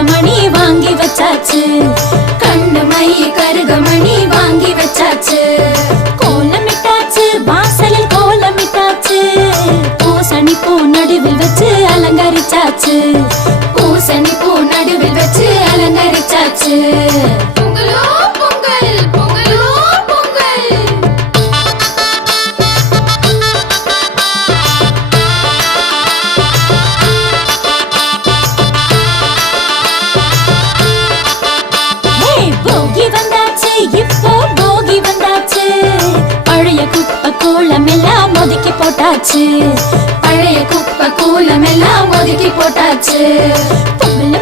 கருகமணி வாங்கி வச்சாச்சு. கண்ணு மை கருகமணி வாங்கி வச்சாச்சு. கோலமிட்டாச்சு, வாசலில் கோலமிட்டாச்சு. பூசணி பூ நடுவில் வச்சு அலங்கரிச்சாச்சு. பூசணி பூ நடுவில் வச்சு அலங்கரிச்சாச்சு. பொங்கலோ பொங்கல், பொங்கலோ பொங்கல். போகி வந்தாச்சு, இப்போ போகி வந்தாச்சு. பழைய குப்பை கூலம் எல்லாம் ஒதுக்கி போட்டாச்சு. பழைய குப்பை கூலம் எல்லாம் ஒதுக்கி போட்டாச்சு. பொங்கல்